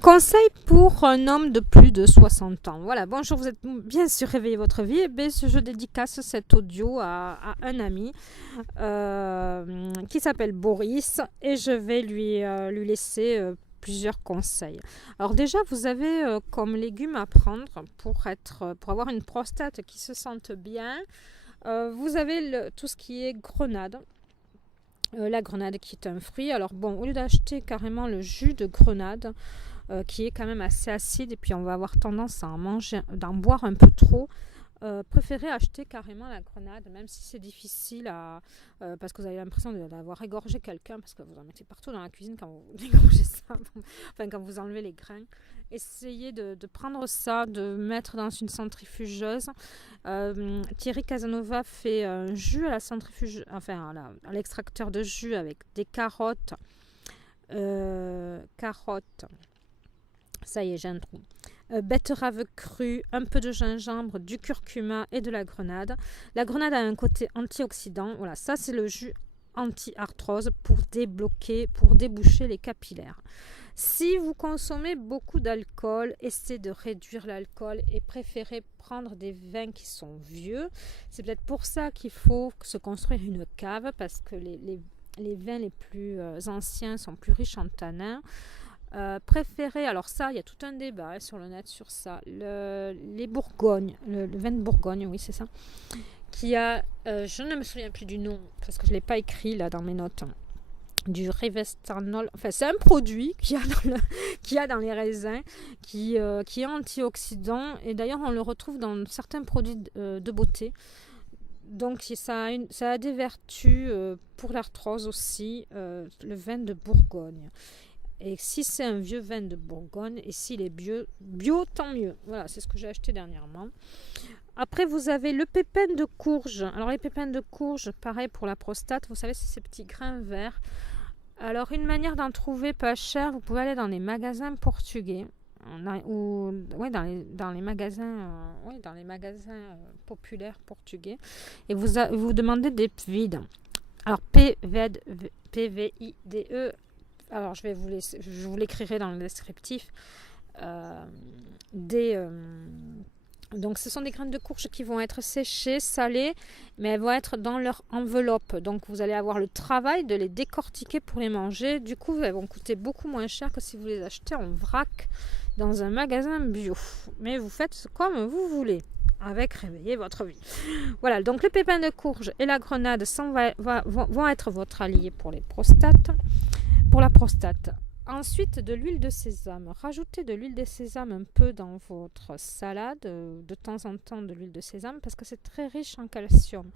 Conseil pour un homme de plus de 60 ans. Voilà, bonjour, vous êtes bien sûr réveillez votre vie. Et bien, je dédicace cet audio à un ami qui s'appelle Boris et je vais lui laisser plusieurs conseils. Alors déjà, vous avez comme légumes à prendre pour avoir une prostate qui se sente bien. Vous avez tout ce qui est grenade. La grenade qui est un fruit. Alors bon, au lieu d'acheter carrément le jus de grenade, qui est quand même assez acide et puis on va avoir tendance à d'en boire un peu trop, préférez acheter carrément la grenade, même si c'est difficile parce que vous avez l'impression d'avoir égorgé quelqu'un parce que vous en mettez partout dans la cuisine quand vous égorgez ça, enfin quand vous enlevez les grains. Essayez de prendre ça, de mettre dans une centrifugeuse. Thierry Casanova fait un jus à la centrifuge, enfin à l'extracteur de jus avec des carottes, ça y est, j'ai un trou. Betterave crue, un peu de gingembre, du curcuma et de la grenade. La grenade a un côté antioxydant. Voilà, ça c'est le jus anti-arthrose pour déboucher les capillaires. Si vous consommez beaucoup d'alcool, essayez de réduire l'alcool et préférez prendre des vins qui sont vieux. C'est peut-être pour ça qu'il faut se construire une cave parce que les vins les plus anciens sont plus riches en tanins. Préférez, alors ça, il y a tout un débat sur le net sur ça, les Bourgognes, le vin de Bourgogne, oui c'est ça, qui a, je ne me souviens plus du nom, parce que je ne l'ai pas écrit là dans mes notes, du Rivestanol, enfin c'est un produit qu'il y a dans les raisins, qui est antioxydant, et d'ailleurs on le retrouve dans certains produits de beauté. Donc ça a des vertus pour l'arthrose aussi, le vin de Bourgogne. Et si c'est un vieux vin de Bourgogne et s'il est bio, tant mieux. Voilà, c'est ce que j'ai acheté dernièrement. Après, vous avez le pépin de courge. Alors, les pépins de courge, pareil pour la prostate. Vous savez, c'est ces petits grains verts. Alors, une manière d'en trouver pas cher, vous pouvez aller dans les magasins portugais. Dans les magasins populaires portugais. Et vous demandez des PVID. Alors, PVIDE. Alors, je vous l'écrirai dans le descriptif. Donc, ce sont des graines de courge qui vont être séchées, salées, mais elles vont être dans leur enveloppe. Donc, vous allez avoir le travail de les décortiquer pour les manger. Du coup, elles vont coûter beaucoup moins cher que si vous les achetez en vrac dans un magasin bio. Mais vous faites comme vous voulez. Avec réveiller votre vie. Voilà, donc le pépin de courge et la grenade vont être votre allié pour la prostate. Ensuite, de l'huile de sésame. Rajoutez de l'huile de sésame un peu dans votre salade, de temps en temps de l'huile de sésame, parce que c'est très riche en calcium.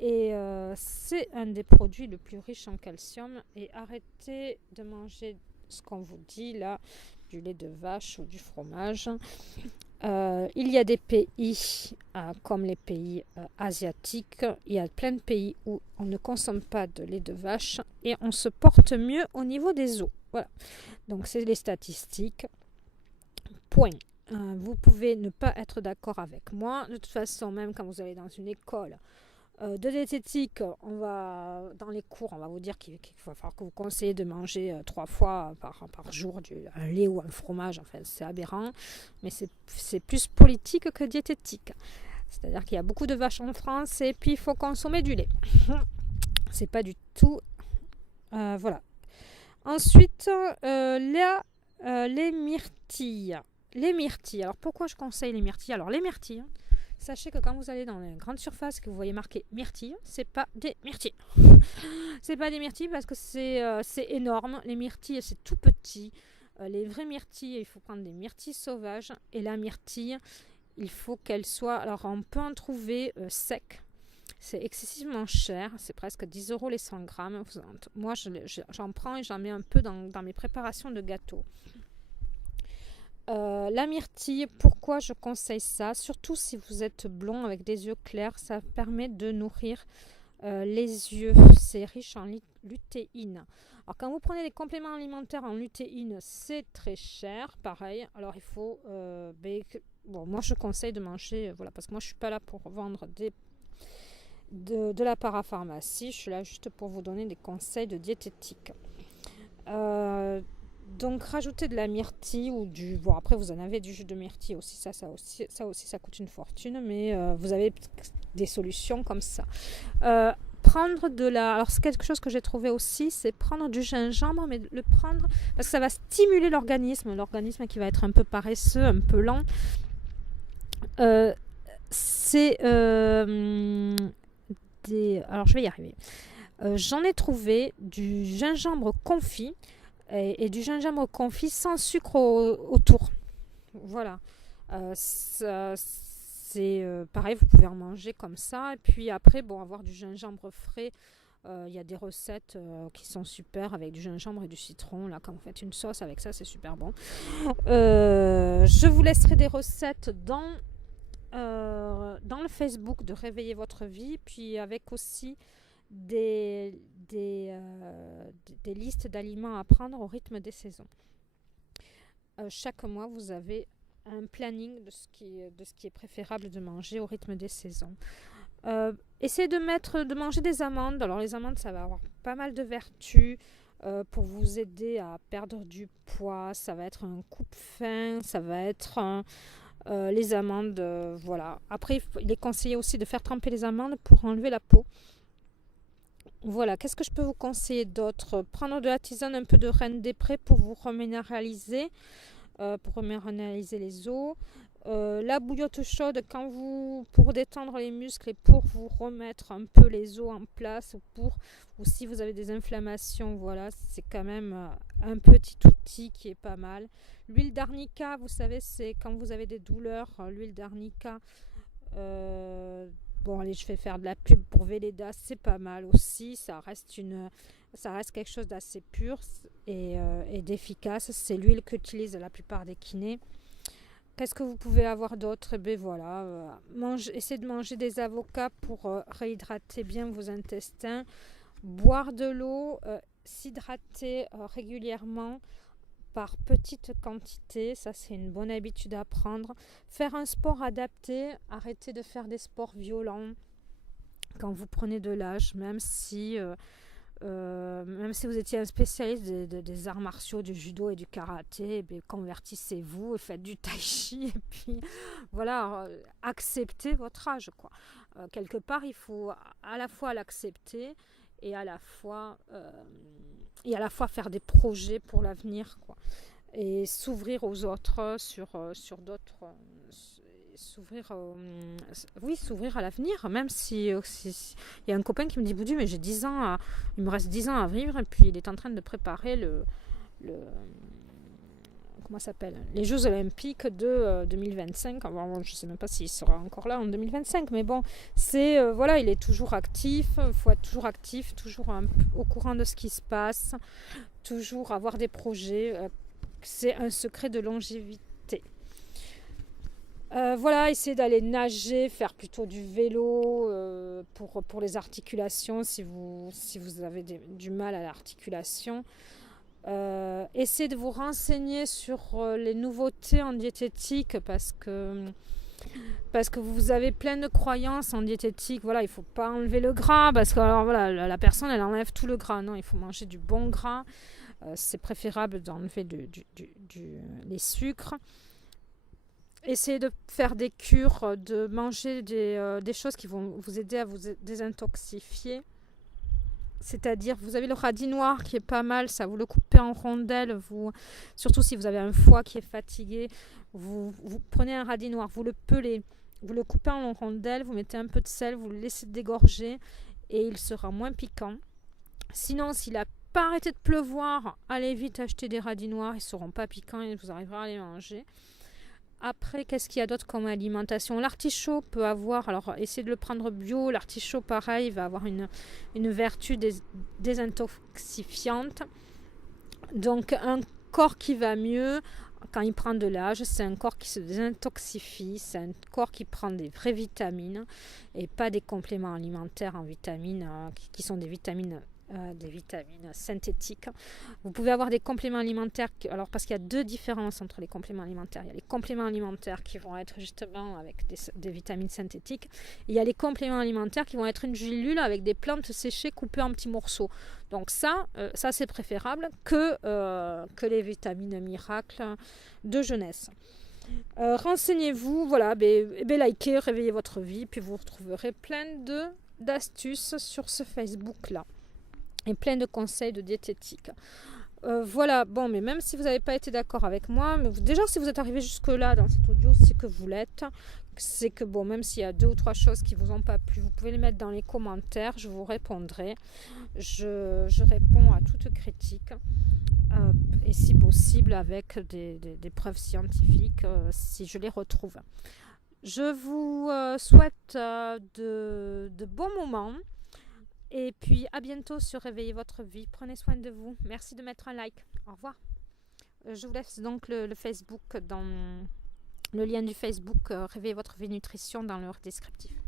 Et c'est un des produits le plus riche en calcium. Et arrêtez de manger ce qu'on vous dit là, du lait de vache ou du fromage. Il y a des pays comme les pays asiatiques, il y a plein de pays où on ne consomme pas de lait de vache et on se porte mieux au niveau des os. Voilà, donc c'est les statistiques. Point. Vous pouvez ne pas être d'accord avec moi. De toute façon, même quand vous allez dans une école de diététique, dans les cours, on va vous dire qu'il va falloir que vous conseillez de manger 3 fois par jour un lait ou un fromage. Enfin, c'est aberrant, mais c'est plus politique que diététique. C'est-à-dire qu'il y a beaucoup de vaches en France et puis il faut consommer du lait. C'est pas du tout... voilà. Ensuite, les myrtilles. Les myrtilles. Alors, pourquoi je conseille les myrtilles ? Alors, les myrtilles... Sachez que quand vous allez dans les grandes surfaces que vous voyez marqué myrtille, c'est pas des myrtilles. C'est pas des myrtilles parce que c'est énorme. Les myrtilles, c'est tout petit. Les vraies myrtilles, il faut prendre des myrtilles sauvages. Et la myrtille, il faut qu'elle soit... Alors, on peut en trouver sec. C'est excessivement cher. C'est presque 10 € les 100 grammes. Moi, j'en prends et j'en mets un peu dans mes préparations de gâteaux. La myrtille, pourquoi je conseille ça ? Surtout si vous êtes blond avec des yeux clairs, ça permet de nourrir les yeux. C'est riche en lutéine. Alors quand vous prenez des compléments alimentaires en lutéine, c'est très cher, pareil. Alors il faut Bon, moi je conseille de manger, voilà, parce que moi je suis pas là pour vendre de la parapharmacie, je suis là juste pour vous donner des conseils de diététique. Euh, donc rajouter de la myrtille ou bon après vous en avez du jus de myrtille aussi, ça coûte une fortune, mais vous avez des solutions comme ça. Prendre alors c'est quelque chose que j'ai trouvé aussi, c'est prendre du gingembre, mais le prendre parce que ça va stimuler l'organisme qui va être un peu paresseux, un peu lent. C'est alors je vais y arriver. J'en ai trouvé du gingembre confit et du gingembre confit sans sucre autour. Voilà. C'est pareil, vous pouvez en manger comme ça. Et puis après, avoir du gingembre frais. Il y a des recettes qui sont super avec du gingembre et du citron. Là, quand vous faites une sauce avec ça, c'est super bon. Je vous laisserai des recettes dans le Facebook de Réveiller votre vie, puis avec aussi des listes d'aliments à prendre au rythme des saisons. Chaque mois, vous avez un planning de ce qui est préférable de manger au rythme des saisons. Essayez de manger des amandes. Alors les amandes, ça va avoir pas mal de vertus pour vous aider à perdre du poids. Ça va être un coupe-faim, ça va être les amandes, voilà. Après, il est conseillé aussi de faire tremper les amandes pour enlever la peau. Voilà, qu'est-ce que je peux vous conseiller d'autre? Prendre de la tisane, un peu de reine des prés pour vous reminéraliser, les os. La bouillotte chaude pour détendre les muscles et pour vous remettre un peu les os en place, ou si vous avez des inflammations, voilà, c'est quand même un petit outil qui est pas mal. L'huile d'arnica, vous savez, c'est quand vous avez des douleurs, l'huile d'arnica, allez, je vais faire de la pub pour Velleda, c'est pas mal aussi, ça reste quelque chose d'assez pur et d'efficace. C'est l'huile qu'utilisent la plupart des kinés. Qu'est-ce que vous pouvez avoir d'autre? Essayez de manger des avocats pour réhydrater bien vos intestins. Boire de l'eau, s'hydrater régulièrement par petites quantités, ça c'est une bonne habitude à prendre. Faire un sport adapté, arrêtez de faire des sports violents quand vous prenez de l'âge, même si vous étiez un spécialiste des arts martiaux, du judo et du karaté, convertissez-vous et faites du tai chi et puis voilà, acceptez votre âge, quoi. Quelque part, il faut à la fois l'accepter et à la fois faire des projets pour l'avenir, quoi. Et s'ouvrir aux autres sur d'autres s'ouvrir à l'avenir, même si il y a un copain qui me dit Boudu, mais il me reste 10 ans à vivre et puis il est en train de préparer comment ça s'appelle, les Jeux Olympiques de 2025. Alors, je sais même pas s'il sera encore là en 2025, mais bon, il est toujours actif. Il faut être toujours actif, toujours au courant de ce qui se passe, toujours avoir des projets. C'est un secret de longévité. Essayez d'aller nager, faire plutôt du vélo pour les articulations si vous avez du mal à l'articulation. Essayez de vous renseigner sur les nouveautés en diététique parce que vous avez plein de croyances en diététique. Voilà, il ne faut pas enlever le gras parce que la personne elle enlève tout le gras. Non, il faut manger du bon gras. C'est préférable d'enlever les sucres. Essayez de faire des cures, de manger des choses qui vont vous aider à vous désintoxifier. C'est-à-dire, vous avez le radis noir qui est pas mal, ça vous le coupez en rondelles, surtout si vous avez un foie qui est fatigué, vous prenez un radis noir, vous le pelez, vous le coupez en rondelles, vous mettez un peu de sel, vous le laissez dégorger et il sera moins piquant. Sinon, s'il n'a pas arrêté de pleuvoir, allez vite acheter des radis noirs, ils ne seront pas piquants et vous arriverez à les manger. Après, qu'est-ce qu'il y a d'autre comme alimentation? L'artichaut peut avoir, alors essayez de le prendre bio, l'artichaut pareil va avoir une vertu désintoxifiante. Donc un corps qui va mieux quand il prend de l'âge, c'est un corps qui se désintoxifie, c'est un corps qui prend des vraies vitamines et pas des compléments alimentaires en vitamines qui sont des vitamines des vitamines synthétiques. Vous pouvez avoir des compléments alimentaires, alors parce qu'il y a deux différences entre les compléments alimentaires. Il y a les compléments alimentaires qui vont être justement avec des vitamines synthétiques. Et il y a les compléments alimentaires qui vont être une gélule avec des plantes séchées coupées en petits morceaux. Donc ça c'est préférable que les vitamines miracles de jeunesse. Renseignez-vous, voilà, likez, réveillez votre vie, puis vous retrouverez plein d'astuces sur ce Facebook-là et plein de conseils de diététique. Voilà, bon, mais même si vous n'avez pas été d'accord avec moi, mais déjà si vous êtes arrivé jusque-là dans cet audio, c'est que vous l'êtes. C'est que bon, même s'il y a 2 ou 3 choses qui ne vous ont pas plu, vous pouvez les mettre dans les commentaires, je vous répondrai. Je réponds à toute critique. Et si possible avec des preuves scientifiques si je les retrouve. Je vous souhaite de bons moments et puis à bientôt sur Réveillez votre vie. Prenez soin de vous. Merci de mettre un like. Au revoir. Je vous laisse donc le Facebook dans le lien du Facebook Réveillez votre vie nutrition dans le descriptif.